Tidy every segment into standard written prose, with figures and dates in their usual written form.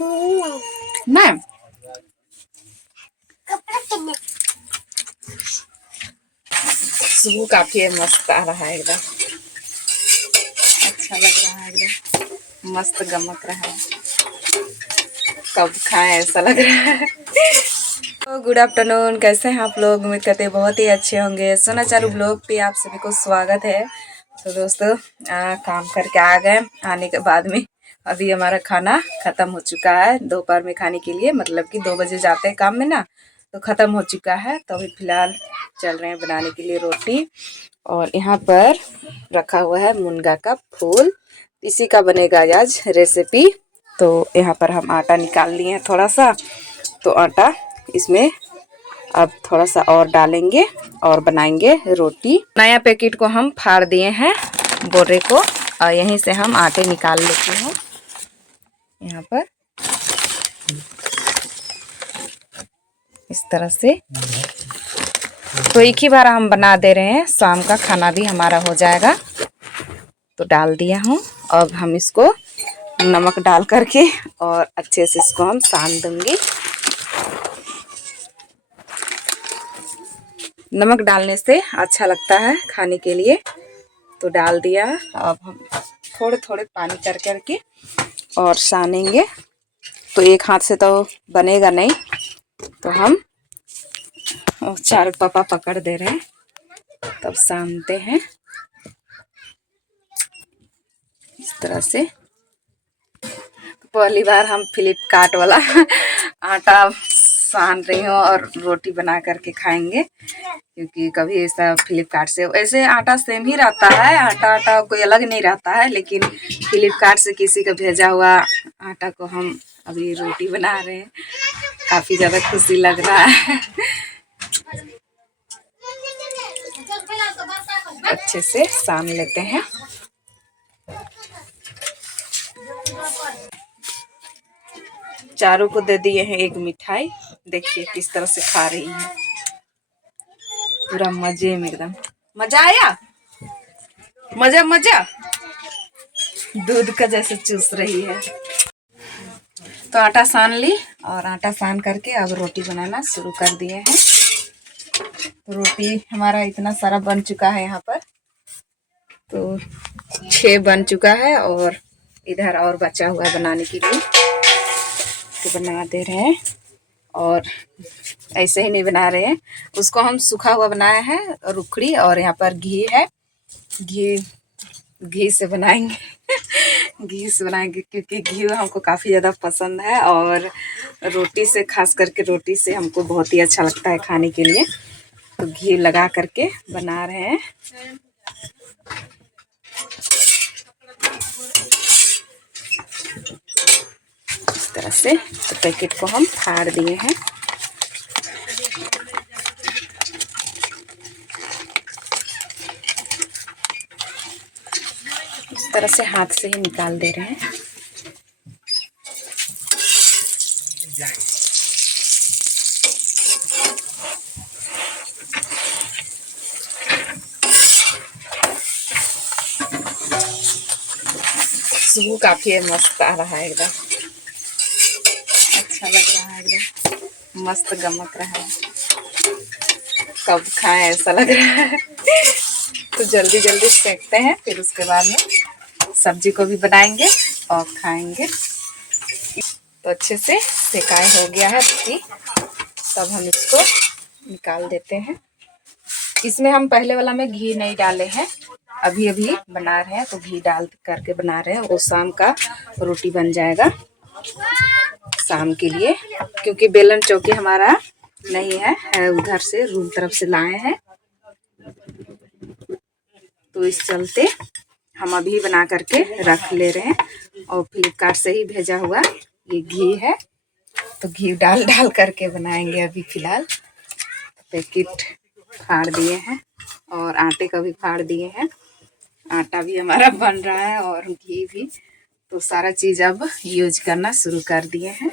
ना खुशबू काफी मस्त आ रहा है एकदम, अच्छा लग रहा है एकदम, मस्त गमक रहा है। कब खाएं ऐसा लग रहा है। तो गुड आफ्टरनून, कैसे हैं आप लोग? उम्मीद करते हैं बहुत ही अच्छे होंगे। सोना चारू ब्लॉग पे आप सभी को स्वागत है। तो दोस्तों काम करके आ गए। आने के बाद में अभी हमारा खाना ख़त्म हो चुका है दोपहर में खाने के लिए, मतलब कि 2 बजे जाते हैं काम में ना, तो ख़त्म हो चुका है। तो अभी फ़िलहाल चल रहे हैं बनाने के लिए रोटी। और यहाँ पर रखा हुआ है मुनगा का फूल, इसी का बनेगा आज रेसिपी। तो यहाँ पर हम आटा निकाल लिए हैं थोड़ा सा, तो आटा इसमें अब थोड़ा सा और डालेंगे और बनाएंगे रोटी। नया पैकेट को हम फाड़ दिए हैं बोरे को, और यहीं से हम आटे निकाल लेते हैं यहाँ पर इस तरह से। तो एक ही बार हम बना दे रहे हैं, शाम का खाना भी हमारा हो जाएगा। तो डाल दिया हूँ। अब हम इसको नमक डाल करके और अच्छे से इसको हम सान दूंगी। नमक डालने से अच्छा लगता है खाने के लिए, तो डाल दिया। अब हम थोड़े थोड़े पानी कर करके और सानेंगे। तो एक हाथ से तो बनेगा नहीं, तो हम चार पापा पकड़ दे रहे हैं, तब सानते हैं इस तरह से। पहली बार हम फ्लिपकार्ट वाला आटा सान रही हूँ और रोटी बना करके खाएंगे, क्योंकि कभी ऐसा फ्लिपकार्ट से, ऐसे आटा सेम ही रहता है, आटा कोई अलग नहीं रहता है, लेकिन फ्लिपकार्ट से किसी का भेजा हुआ आटा को हम अभी रोटी बना रहे हैं। काफ़ी ज़्यादा खुशी लग रहा है। अच्छे से सान लेते हैं। चारों को दे दिए हैं एक मिठाई, देखिए किस तरह से खा रही है, पूरा मजे में एकदम। मजा आया, मजा मजा, दूध का जैसे चूस रही है। तो आटा सान ली, और आटा सान करके अब रोटी बनाना शुरू कर दिए हैं। तो रोटी हमारा इतना सारा बन चुका है यहाँ पर, तो 6 बन चुका है, और इधर और बचा हुआ है बनाने के लिए, तो बना दे रहे हैं। और ऐसे ही नहीं बना रहे हैं, उसको हम सूखा हुआ बनाया है रुखड़ी, और यहाँ पर घी है, घी से बनाएंगे। घी से बनाएंगे क्योंकि घी हमको काफ़ी ज़्यादा पसंद है, और रोटी से, खास करके रोटी से हमको बहुत ही अच्छा लगता है खाने के लिए। तो घी लगा करके बना रहे हैं। इस तरह से तो पैकेट को हम फाड़ दिए हैं। इस तरह से हाथ से ही निकाल दे रहे हैं। खुशबू काफी मस्त आ रहा है एकदम, अच्छा लग रहा है एकदम, मस्त गमक रहा है। कब खाएं ऐसा लग रहा है। तो जल्दी जल्दी सेकते हैं, फिर उसके बाद में सब्जी को भी बनाएंगे और खाएंगे। तो अच्छे से सेकाई हो गया है रोटी, तब हम इसको निकाल देते हैं। इसमें हम पहले वाला में घी नहीं डाले हैं, अभी अभी बना रहे हैं, तो घी डाल करके बना रहे हैं। वो शाम का रोटी बन जाएगा शाम के लिए, क्योंकि बेलन चौकी हमारा नहीं है उधर से रूम तरफ से लाए हैं, तो इस चलते हम अभी बना करके रख ले रहे हैं। और फ्लिपकार्ट से ही भेजा हुआ ये घी है, तो घी डाल डाल करके बनाएंगे अभी फ़िलहाल। पैकेट फाड़ दिए हैं और आटे का भी फाड़ दिए हैं। आटा भी हमारा बन रहा है और घी भी, तो सारा चीज़ अब यूज करना शुरू कर दिए हैं।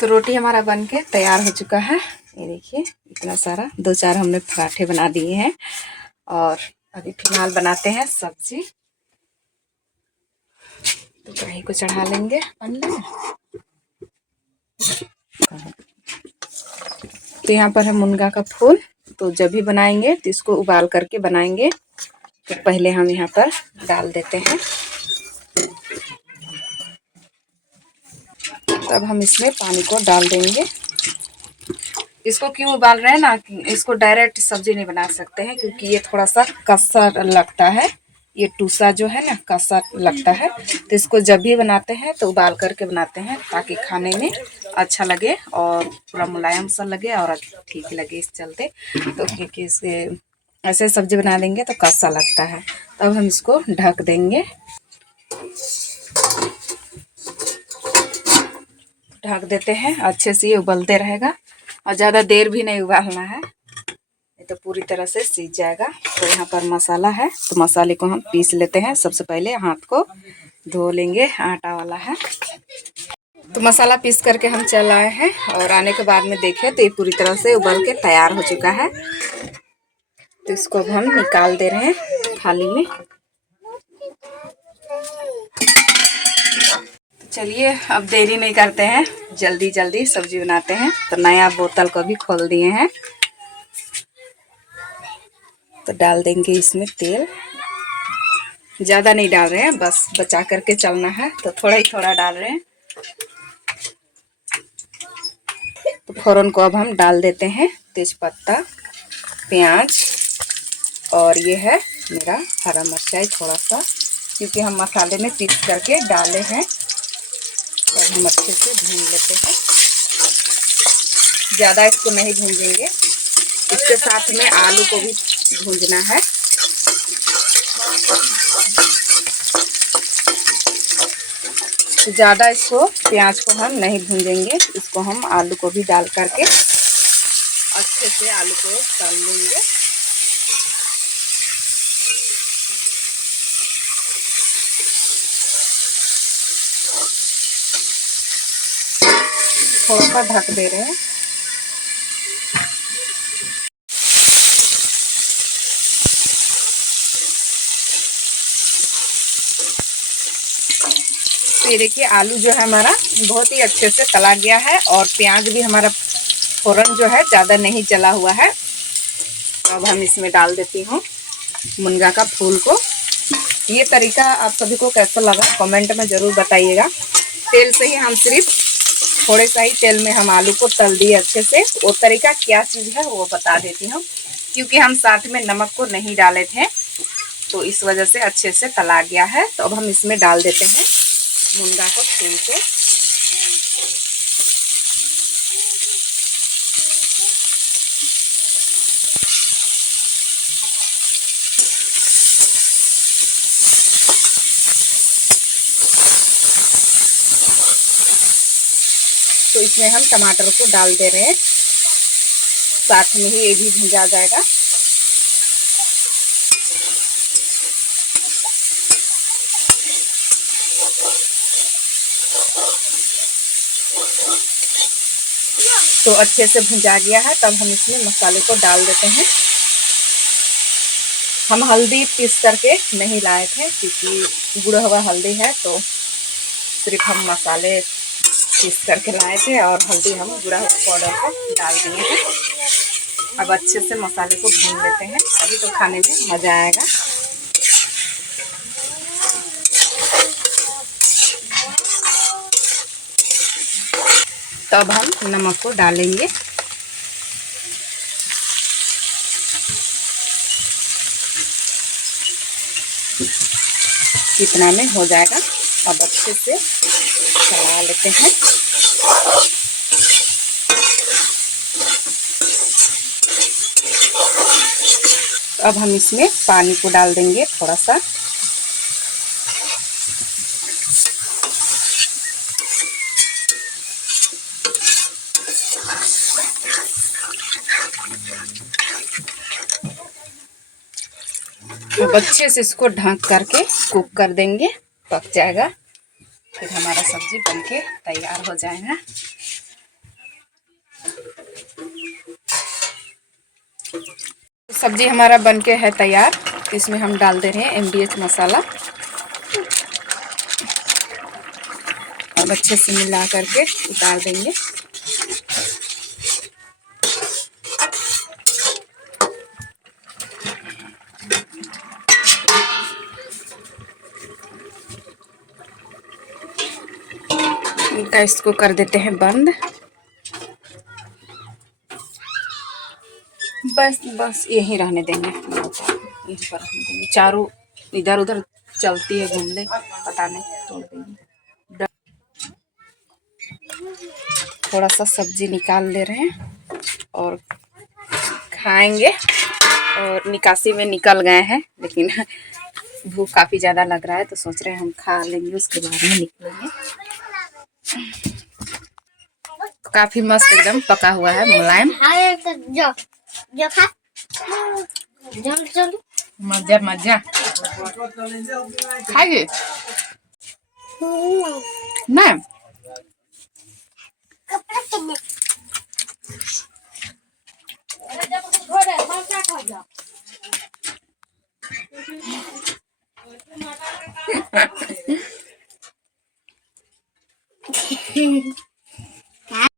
तो रोटी हमारा बन के तैयार हो चुका है। ये देखिए इतना सारा, 2-4 हमने पराठे बना दिए हैं, और अभी फिलहाल बनाते हैं सब्जी। तो कढ़ाई को चढ़ा लेंगे पन्ने में। तो यहाँ पर है मुनगा का फूल। तो जब भी बनाएंगे तो इसको उबाल करके बनाएंगे। तो पहले हम यहाँ पर डाल देते हैं। तब हम इसमें पानी को डाल देंगे। इसको क्यों उबाल रहे हैं ना, इसको डायरेक्ट सब्जी नहीं बना सकते हैं क्योंकि ये थोड़ा सा कसा लगता है। ये टूसा जो है ना कसा लगता है। तो इसको जब भी बनाते हैं तो उबाल करके बनाते हैं ताकि खाने में अच्छा लगे और पूरा मुलायम सा लगे और ठीक लगे इस चलते। तो क्योंकि इसके ऐसे सब्जी बना देंगे तो कसा लगता है। तब हम इसको ढक देंगे। ढक देते हैं, अच्छे से ये उबलते रहेगा और ज़्यादा देर भी नहीं उबालना है, नहीं तो पूरी तरह से सीज जाएगा। तो यहाँ पर मसाला है, तो मसाले को हम पीस लेते हैं। सबसे पहले हाथ को धो लेंगे, आटा वाला है। तो मसाला पीस करके हम चल आए हैं और आने के बाद में देखें तो ये पूरी तरह से उबल के तैयार हो चुका है। तो इसको अब हम निकाल दे रहे हैं थाली में। चलिए अब देरी नहीं करते हैं, जल्दी जल्दी सब्जी बनाते हैं। तो नया बोतल को भी खोल दिए हैं। तो डाल देंगे इसमें तेल। ज़्यादा नहीं डाल रहे हैं, बस बचा करके चलना है तो थोड़ा ही थोड़ा डाल रहे हैं। तो फ़ौरन को अब हम डाल देते हैं तेज़पत्ता, प्याज और ये है मेरा हरा मिर्चाई थोड़ा सा, क्योंकि हम मसाले में पीस करके डाले हैं। और हम अच्छे से भून लेते हैं। ज़्यादा इसको नहीं भूंजेंगे, इसके साथ में आलू को भी भूंजना है। ज़्यादा इसको प्याज को हम नहीं भूंजेंगे, इसको हम आलू को भी डाल करके अच्छे से आलू को तल लेंगे। थोड़ा सा ढक दे रहे हैं। ये देखिए आलू जो है हमारा बहुत ही अच्छे से तला गया है और प्याज भी हमारा फ़ौरन जो है ज़्यादा नहीं जला हुआ है। तो अब हम इसमें डाल देती हूँ मुनगा का फूल को। ये तरीका आप सभी को कैसा लगा कमेंट में ज़रूर बताइएगा। तेल से ही हम सिर्फ थोड़े सा ही तेल में हम आलू को तल दिए अच्छे से। वो तरीका क्या चीज़ है वो बता देती हूँ, क्योंकि हम साथ में नमक को नहीं डाले थे तो इस वजह से अच्छे से तला गया है। तो अब हम इसमें डाल देते हैं मुनगा को फूल को। तो इसमें हम टमाटर को डाल दे रहे हैं, साथ में ही ये भी भुंजा जाएगा। तो अच्छे से भुंजा गया है। तब हम इसमें मसाले को डाल देते हैं। हम हल्दी पीस करके नहीं लाए थे क्योंकि गुड़ा हुआ हल्दी है, तो सिर्फ हम मसाले पीस करके लाए थे और हल्दी हम गुड़ा पाउडर को डाल दिए हैं। अब अच्छे से मसाले को भून लेते हैं, तभी तो खाने में मज़ा आएगा। तब हम नमक को डालेंगे। इतना में हो जाएगा। अब अच्छे से चला लेते हैं। अब हम इसमें पानी को डाल देंगे थोड़ा सा। अब अच्छे से इसको ढक करके कुक कर देंगे, पक जाएगा। फिर हमारा सब्जी बनके तैयार हो जाएगा। सब्जी हमारा बनके है तैयार। इसमें हम डाल दे रहे हैं MDH मसाला। अब अच्छे से मिला करके उतार देंगे। गैस को कर देते हैं बंद। बस बस यहीं रहने देंगे, यहीं पर रहने देंगे। चारों इधर उधर चलती है, घूम ले, पता नहीं, तोड़ देंगे। थोड़ा सा सब्जी निकाल दे रहे हैं और खाएंगे। और निकासी में निकल गए हैं, लेकिन भूख काफ़ी ज़्यादा लग रहा है तो सोच रहे हैं हम खा लेंगे, उसके बाद में निकलेंगे। काफ़ी मस्त एकदम पका हुआ है, मुलायम। मजा मजा खाइए ना।